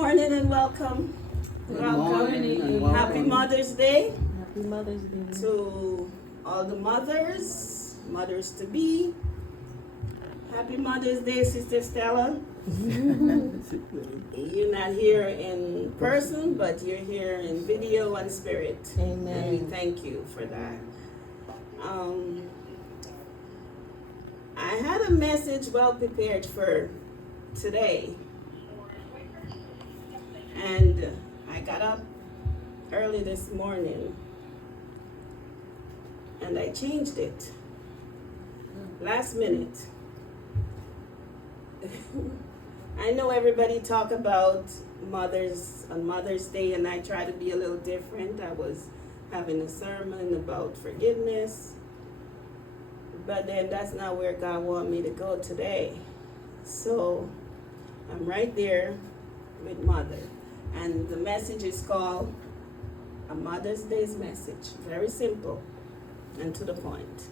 morning and welcome. Good Welcome. morning and welcome. Happy Mother's Day Happy Mother's Day. to all the mothers, mothers to be. Happy Mother's Day, Sister Stella. You're not here in person, but you're here in video and spirit. Amen. And we thank you for that. I had a message well prepared for today. And I got up early this morning and I changed it last minute. I know everybody talk about mothers on Mother's Day, and I try to be a little different. I was having a sermon about forgiveness, but then that's not where God wanted me to go today. So I'm right there with Mother. And the message is called A Mother's Day's Message. Very simple and to the point.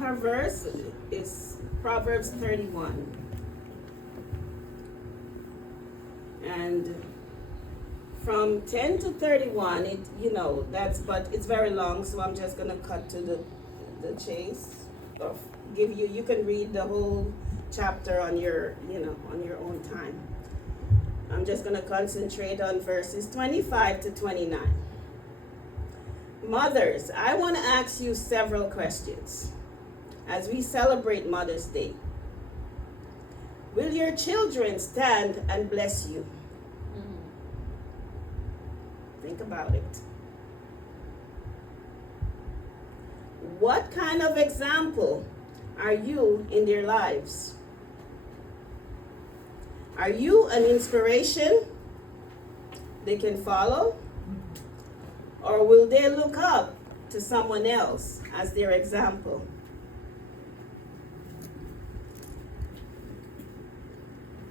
Her verse is Proverbs 31. And from 10 to 31, but it's very long, so I'm just gonna cut to the chase. Or give you can read the whole chapter on your own time. I'm just gonna concentrate on verses 25 to 29. Mothers, I want to ask you several questions as we celebrate Mother's Day. Will your children stand and bless you? Think about it. What kind of example are you in their lives? Are you an inspiration they can follow? Or will they look up to someone else as their example?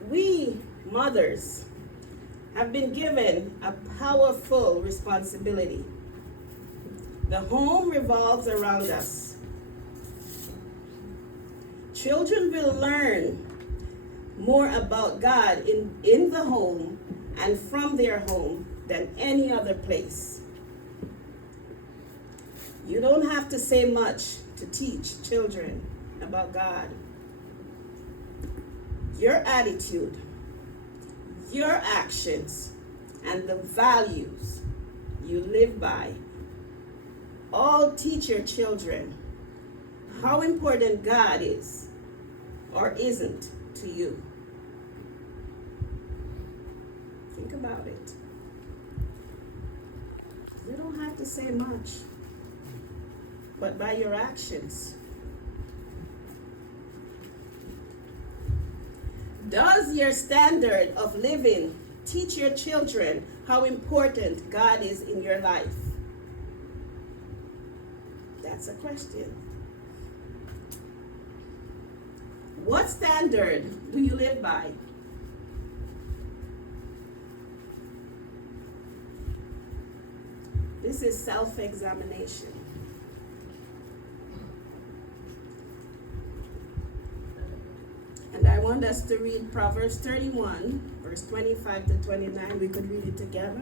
We mothers have been given a powerful responsibility. The home revolves around us. Children will learn more about God in the home and from their home than any other place. You don't have to say much to teach children about God. Your attitude, your actions, and the values you live by all teach your children how important God is or isn't to you. Think about it. You don't have to say much, but by your actions. Does your standard of living teach your children how important God is in your life? That's a question. What standard do you live by? This is self-examination. And I want us to read Proverbs 31, verse 25 to 29. We could read it together.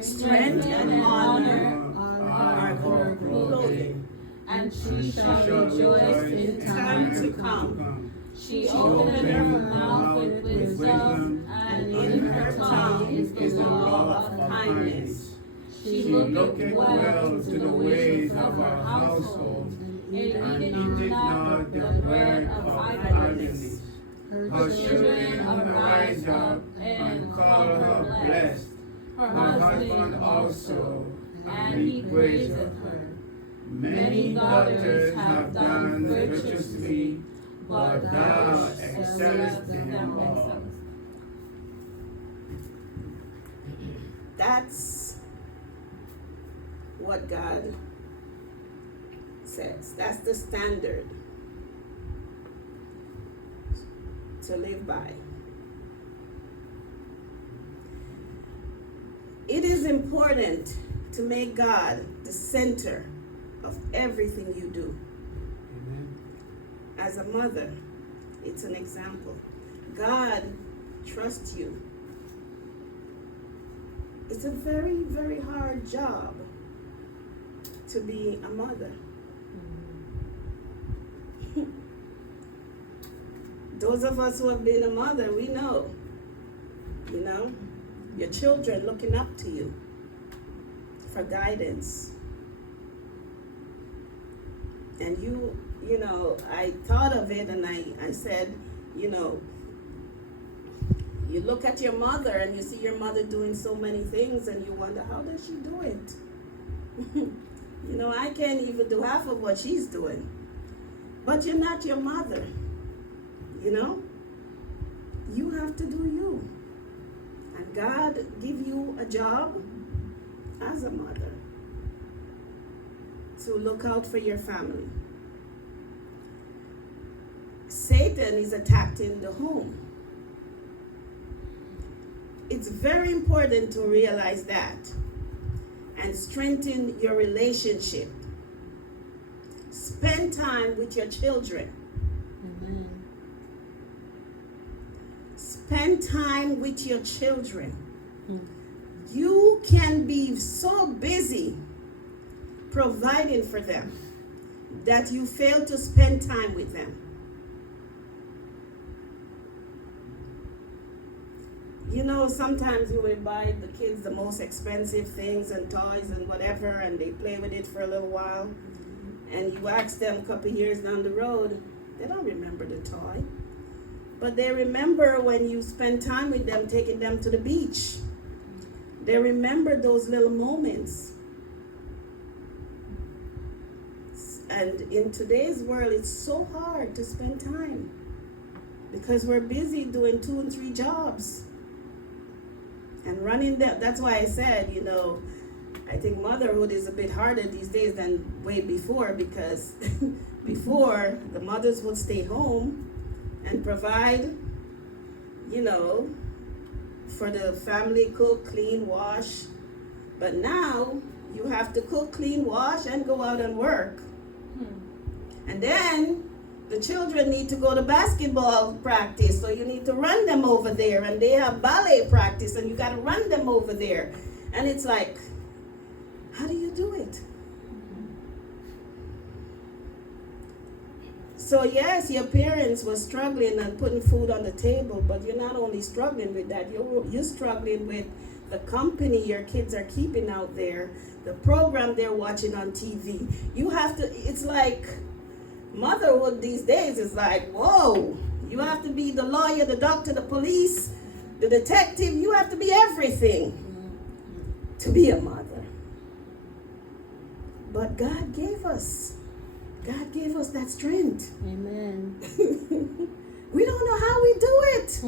Strength and honor are her clothing, and she shall rejoice in time to come. She opened her mouth with wisdom, and in her tongue is the law of kindness. She looketh well to the ways of her household, and eateth not the bread of idleness. Her children arise up and call her blessed, her husband also, and he praiseth her. Many daughters have done virtuously, but thou excellest them all. That's what God says. That's the standard to live by. It is important to make God the center of everything you do. Amen. As a mother, it's an example. God trusts you. It's a very, very hard job to be a mother. Those of us who have been a mother, we know, your children looking up to you for guidance. And I thought of it and I said, you look at your mother and you see your mother doing so many things and you wonder, how does she do it? I can't even do half of what she's doing. But you're not your mother. You have to do you. And God give you a job as a mother to look out for your family. Satan is attacked in the home. It's very important to realize that and strengthen your relationship. Spend time with your children. Amen. Spend time with your children. You can be so busy providing for them that you fail to spend time with them. Sometimes you will buy the kids the most expensive things and toys and whatever, and they play with it for a little while. And you ask them a couple years down the road, they don't remember the toy. But they remember when you spend time with them, taking them to the beach. They remember those little moments. And in today's world, it's so hard to spend time because we're busy doing 2 and 3 jobs and running them. That's why I said, I think motherhood is a bit harder these days than way before, because before the mothers would stay home and provide, for the family, cook, clean, wash. But now you have to cook, clean, wash, and go out and work. And then the children need to go to basketball practice, so you need to run them over there. And they have ballet practice, and you got to run them over there. And it's like, how do you do it? So yes, your parents were struggling and putting food on the table, but you're not only struggling with that, you're struggling with the company your kids are keeping out there, the program they're watching on TV. It's like motherhood these days is like, whoa, you have to be the lawyer, the doctor, the police, the detective. You have to be everything to be a mother. But God gave us that strength. Amen. We don't know how we do it.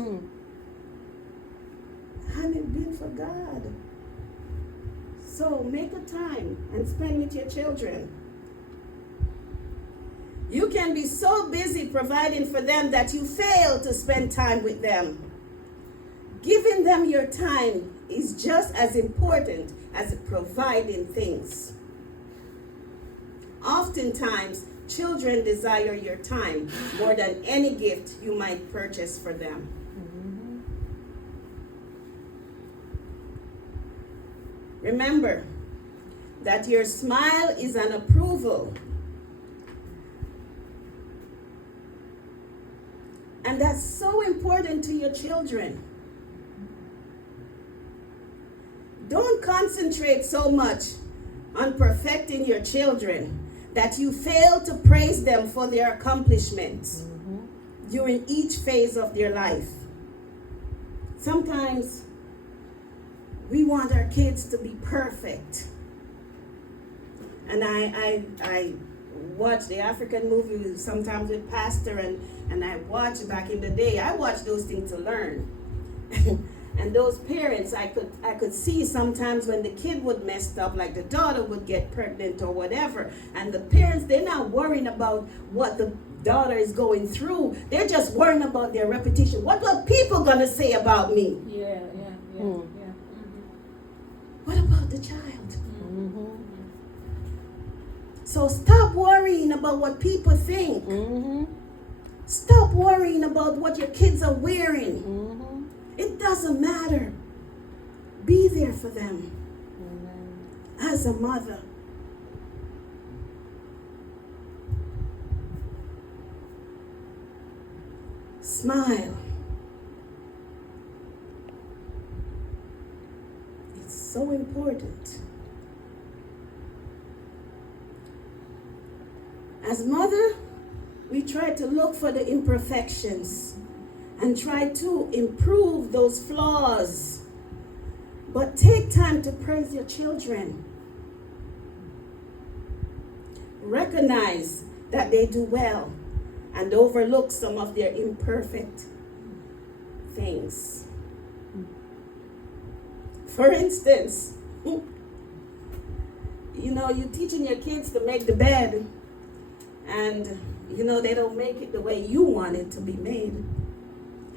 Had it been for God. So make a time and spend with your children. You can be so busy providing for them that you fail to spend time with them. Giving them your time is just as important as providing things. Oftentimes, children desire your time more than any gift you might purchase for them. Remember that your smile is an approval. And that's so important to your children. Don't concentrate so much on perfecting your children that you fail to praise them for their accomplishments during each phase of their life. Sometimes we want our kids to be perfect. And I watch the African movie sometimes with Pastor, and I watch back in the day, I watched those things to learn. And those parents, I could see sometimes when the kid would mess up, like the daughter would get pregnant or whatever, and the parents, they're not worrying about what the daughter is going through. They're just worrying about their reputation. What are people gonna say about me? Yeah. the child. Mm-hmm. So stop worrying about what people think. Mm-hmm. Stop worrying about what your kids are wearing. Mm-hmm. It doesn't matter. Be there for them as a mother. Smile. It's so important. As mother, we try to look for the imperfections and try to improve those flaws. But take time to praise your children. Recognize that they do well and overlook some of their imperfect things. For instance, you're teaching your kids to make the bed, and they don't make it the way you want it to be made.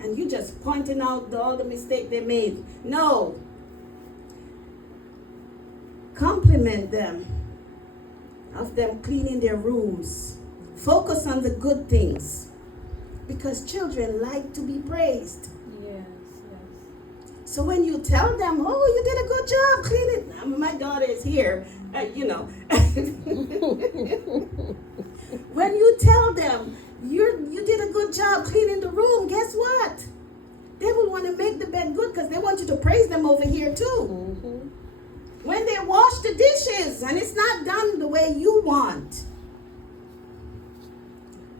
And you just pointing out all the mistakes they made. No. Compliment them of them cleaning their rooms. Focus on the good things, because children like to be praised. Yes. So when you tell them, oh, you did a good job cleaning, my daughter is here, when you tell them you did a good job cleaning the room, guess what? They will want to make the bed good because they want you to praise them over here too. Mm-hmm. When they wash the dishes and it's not done the way you want,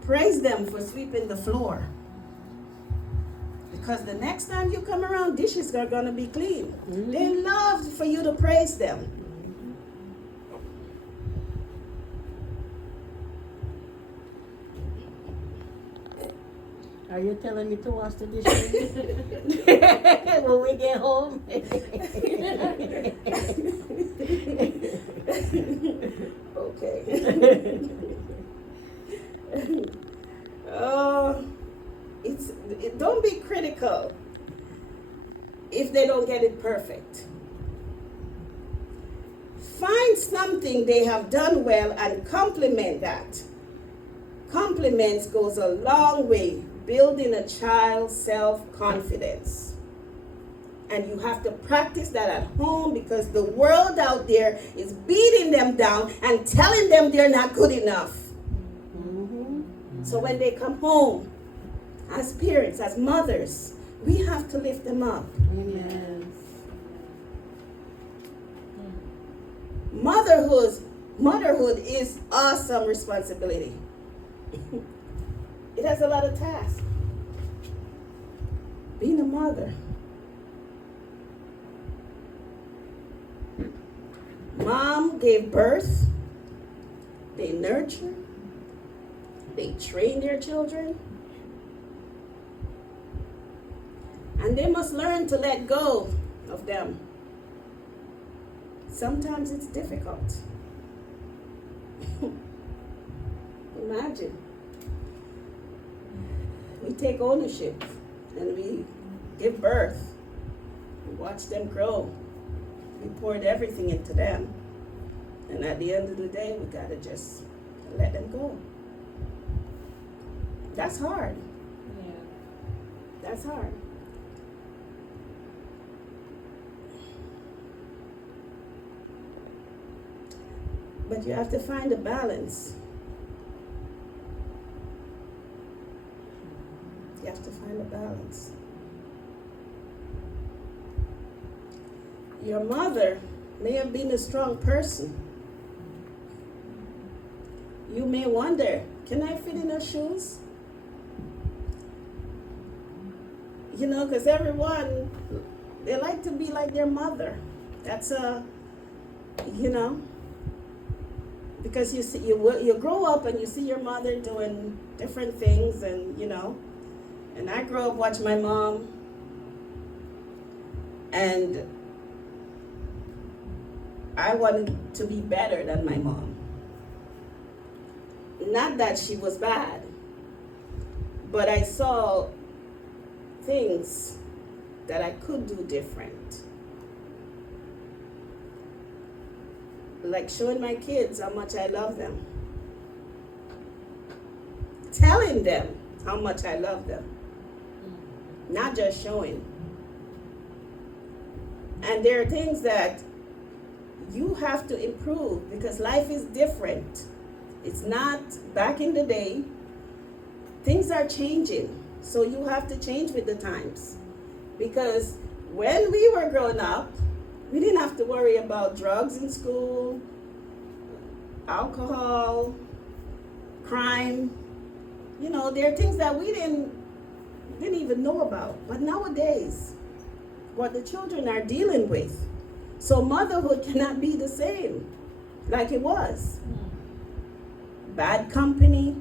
praise them for sweeping the floor. Because the next time you come around, dishes are going to be clean. Mm-hmm. They love for you to praise them. Are you telling me to wash the dishes when we get home? Okay. Don't be critical if they don't get it perfect. Find something they have done well and compliment that. Compliments goes a long way building a child's self-confidence. And you have to practice that at home, because the world out there is beating them down and telling them they're not good enough. Mm-hmm. So when they come home, as parents, as mothers, we have to lift them up. Yes. Motherhood is awesome responsibility. It has a lot of tasks. Being a mother. Mom gave birth. They nurture. They train their children. And they must learn to let go of them. Sometimes it's difficult. Imagine. We take ownership and we give birth. We watch them grow. We poured everything into them. And at the end of the day, we gotta just let them go. That's hard. Yeah. That's hard. But you have to find a balance. You have to find a balance. Your mother may have been a strong person. You may wonder, can I fit in her shoes? Because everyone, they like to be like their mother. That's because you grow up and you see your mother doing different things, and I grew up watching my mom, and I wanted to be better than my mom. Not that she was bad, but I saw things that I could do different. like showing my kids how much I love them. Telling them how much I love them. Not just showing. And there are things that you have to improve because life is different. It's not back in the day. Things are changing. So you have to change with the times. Because when we were growing up, we didn't have to worry about drugs in school, alcohol, crime. You know, there are things that we didn't even know about. But nowadays, what the children are dealing with. So motherhood cannot be the same like it was. Bad company.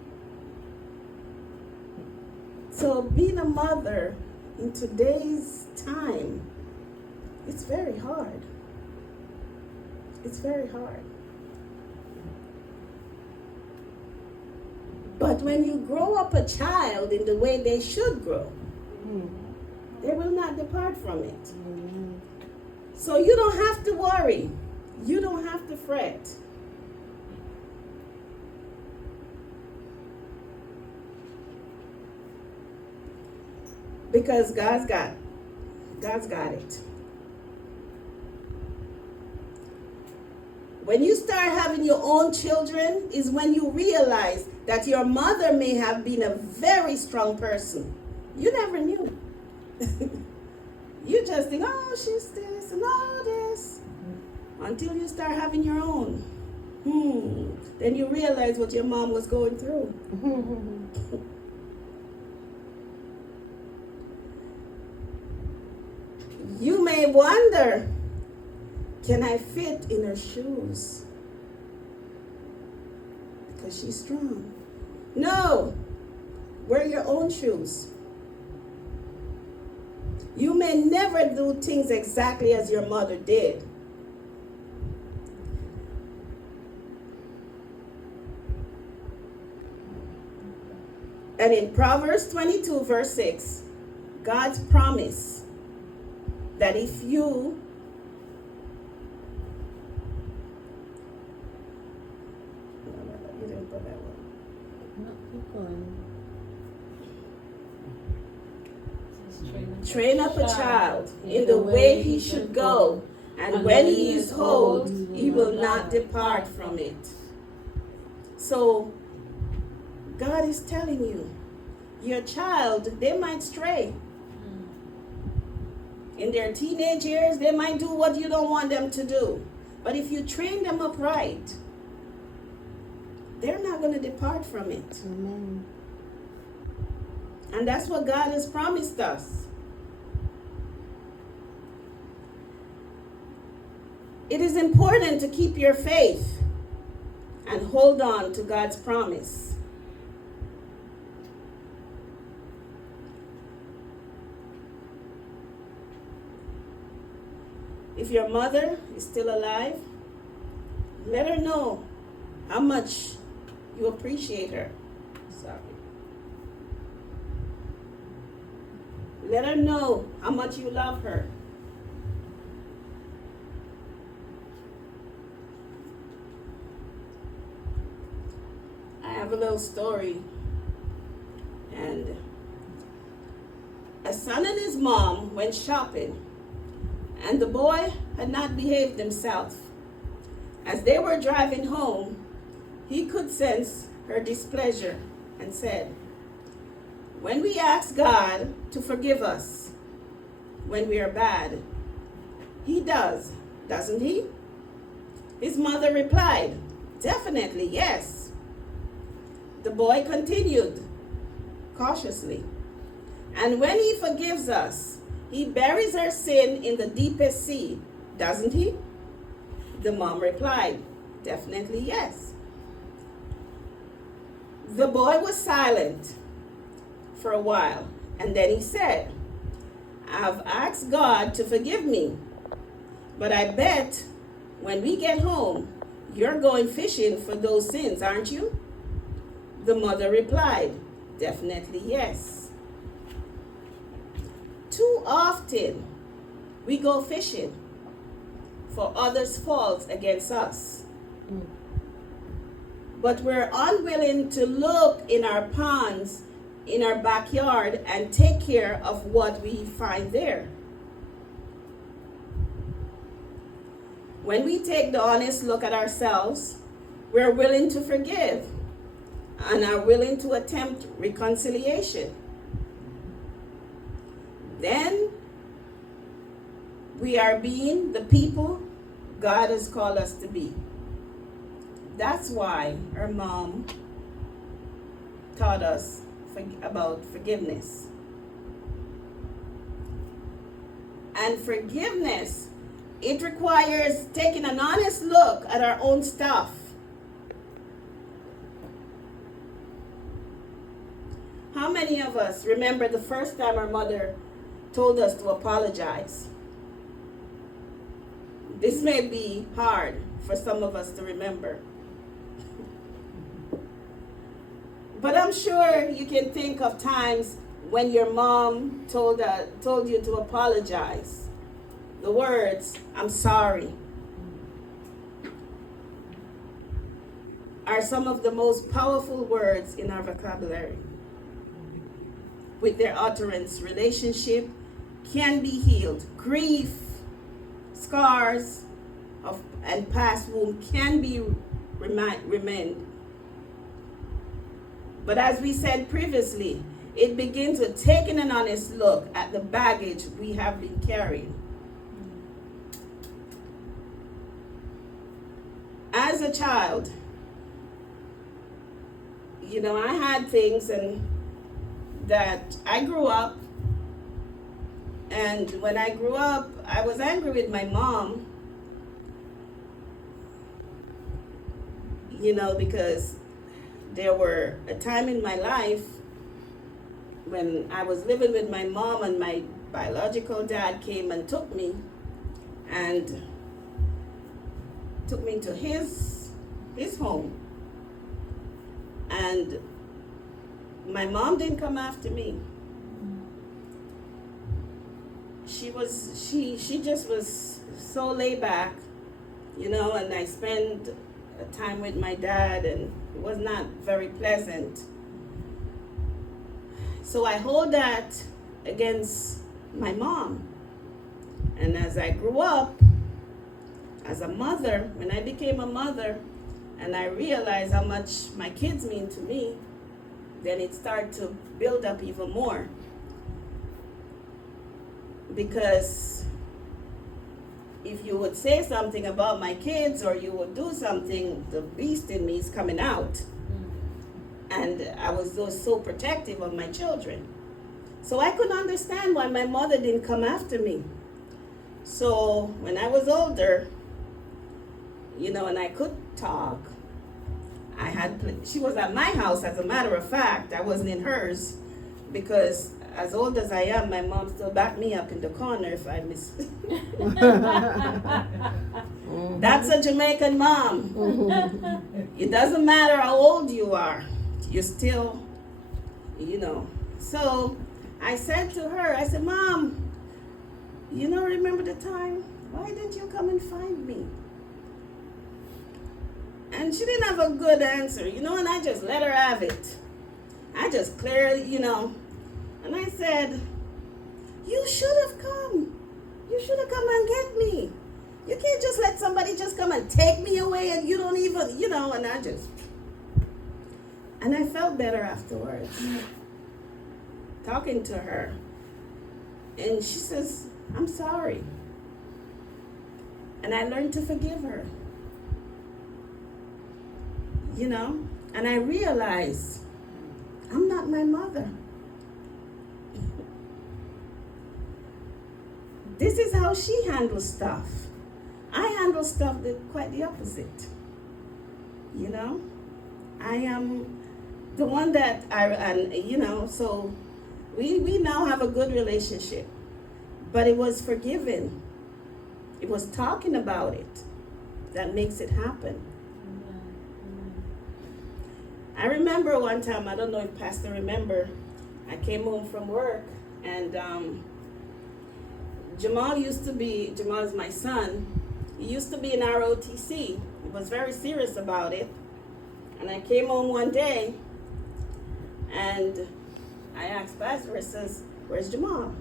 So being a mother in today's time, it's very hard. It's very hard. But when you grow up a child in the way they should grow, they will not depart from it. So you don't have to worry. You don't have to fret. Because God's got it. When you start having your own children is when you realize that your mother may have been a very strong person. You never knew. You just think, oh, she's this and all this. Until you start having your own. Then you realize what your mom was going through. You may wonder, can I fit in her shoes? Because she's strong. No, wear your own shoes. You may never do things exactly as your mother did. And in Proverbs 22, verse 6, God's promise that if you didn't put that one. No, keep going. Train up a child in the way he should go, and when he is old, he will not depart from it. So, God is telling you, your child, they might stray. In their teenage years, they might do what you don't want them to do. But if you train them up right, they're not going to depart from it. Amen. And that's what God has promised us. It is important to keep your faith and hold on to God's promise. If your mother is still alive, let her know how much you appreciate her. Sorry. Let her know how much you love her. I have a little story. And a son and his mom went shopping, and the boy had not behaved himself. As they were driving home, he could sense her displeasure and said, "When we ask God to forgive us when we are bad, he does, doesn't he?" His mother replied, "Definitely, yes." The boy continued cautiously, "And when he forgives us, he buries our sin in the deepest sea, doesn't he?" The mom replied, "Definitely, yes." The boy was silent for a while, and then he said, "I've asked God to forgive me, but I bet when we get home, you're going fishing for those sins, aren't you?" The mother replied, "Definitely, yes." Too often, we go fishing for others' faults against us But we're unwilling to look in our ponds, in our backyard, and take care of what we find there. When we take the honest look at ourselves, we're willing to forgive and are willing to attempt reconciliation. Then we are being the people God has called us to be. That's why our mom taught us about forgiveness. And forgiveness, it requires taking an honest look at our own stuff. How many of us remember the first time our mother told us to apologize? This may be hard for some of us to remember. But I'm sure you can think of times when your mom told you to apologize. The words, "I'm sorry," are some of the most powerful words in our vocabulary. With their utterance, relationship can be healed. Grief, scars, and past wound can be remanded. But as we said previously, it begins with taking an honest look at the baggage we have been carrying. As a child, I had things that I grew up, and when I grew up, I was angry with my mom, because there were a time in my life when I was living with my mom and my biological dad came and took me to his home. And my mom didn't come after me. She just was so laid back, and I spent time with my dad, and it was not very pleasant. So I hold that against my mom. And as I grew up, as a mother, when I became a mother, and I realized how much my kids mean to me, then it started to build up even more. Because if you would say something about my kids or you would do something, the beast in me is coming out. And I was so protective of my children. So I couldn't understand why my mother didn't come after me. So when I was older, and I could talk, she was at my house, as a matter of fact. I wasn't in hers, because as old as I am, my mom still backed me up in the corner if I miss. That's a Jamaican mom. It doesn't matter how old you are, you're still, So I said to her, I said, "Mom, remember the time? Why didn't you come and find me?" And she didn't have a good answer, and I just let her have it. I just cleared, and I said, "You should have come. You should have come and get me. You can't just let somebody just come and take me away and you don't even, and I felt better afterwards, talking to her. And she says, "I'm sorry." And I learned to forgive her. And I realized I'm not my mother. This is how she handles stuff. I handle stuff quite the opposite. I am the one that so we now have a good relationship. But it was forgiving. It was talking about it that makes it happen. I remember one time, I don't know if Pastor remember, I came home from work, and Jamal is my son, He used to be in ROTC. He was very serious about it. And I came home one day and I asked Pastor, I says, where's Jamal?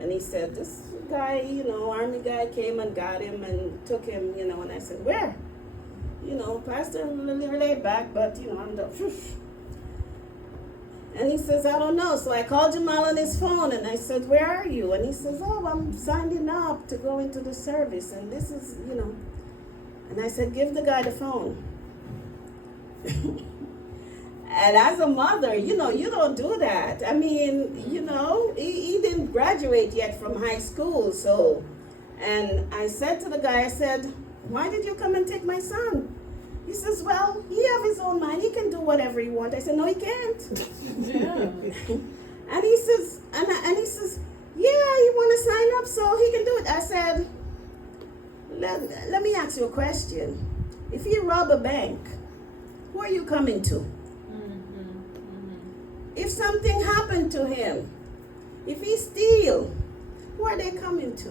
And he said, this guy, Army guy came and got him and took him, and I said, where? Pastor really laid back, but, I'm the, and he says, I don't know. So I called Jamal on his phone and I said, where are you? And he says, oh, I'm signing up to go into the service. And this is, And I said, give the guy the phone. And as a mother, you don't do that. I mean, he didn't graduate yet from high school. So, and I said to the guy, I said, why did you come and take my son? He says, well, he have his own mind. He can do whatever he wants. I said, no, he can't. Yeah. And he says, and he says, yeah, he want to sign up so he can do it. I said, let me ask you a question. If you rob a bank, who are you coming to? If something happened to him, if he steal, who are they coming to?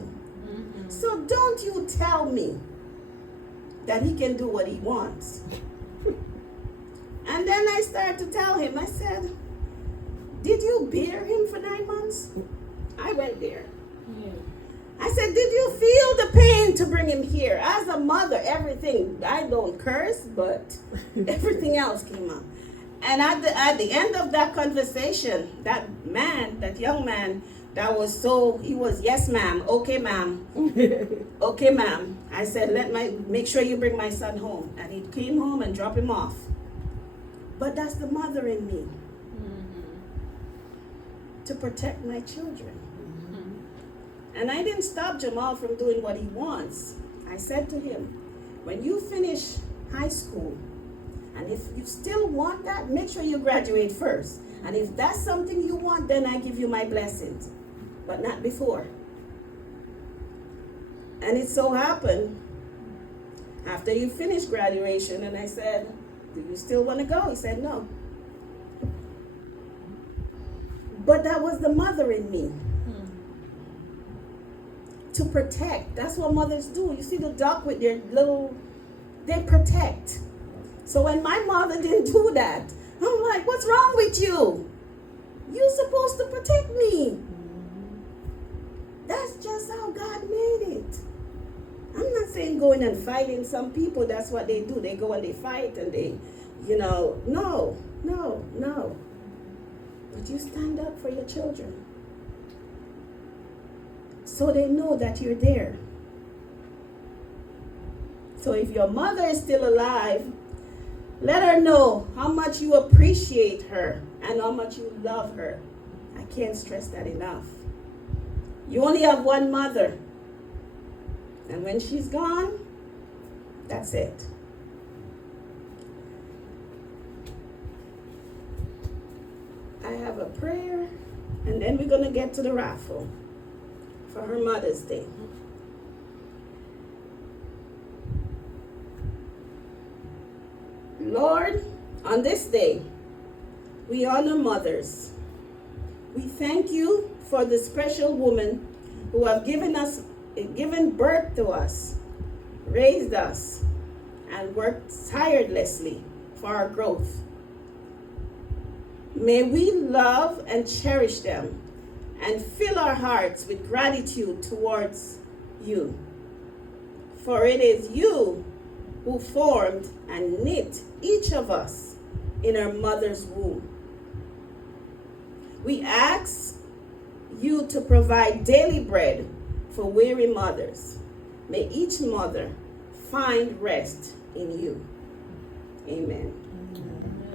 So don't you tell me that he can do what he wants. And then I started to tell him, I said, did you bear him for 9 months? I went there. Yeah. I said, did you feel the pain to bring him here? As a mother, everything, I don't curse, but everything else came out. And at the end of that conversation, that young man, he was, yes, ma'am, okay, ma'am, okay, ma'am. I said, make sure you bring my son home. And he came home and dropped him off. But that's the mother in me. To protect my children. And I didn't stop Jamal from doing what he wants. I said to him, when you finish high school, and if you still want that, make sure you graduate first. And if that's something you want, then I give you my blessings. But not before. And it so happened, after you finish graduation, and I said, do you still want to go? He said, no. But that was the mother in me. To protect. That's what mothers do. You see the dog with their they protect. So when my mother didn't do that, I'm like, what's wrong with you? You're supposed to protect me. That's just how God made it. I'm not saying going and fighting. Some people, that's what they do. They go and they fight and they, no. But you stand up for your children. So they know that you're there. So if your mother is still alive, let her know how much you appreciate her and how much you love her. I can't stress that enough. You only have one mother. And when she's gone, that's it. I have a prayer, and then we're going to get to the raffle for her Mother's Day. Lord, on this day, we honor mothers. We thank you for the special women who have given birth to us, raised us, and worked tirelessly for our growth. May we love and cherish them and fill our hearts with gratitude towards you. For it is you who formed and knit each of us in our mother's womb. We ask you to provide daily bread for weary mothers. May each mother find rest in you. Amen. Amen.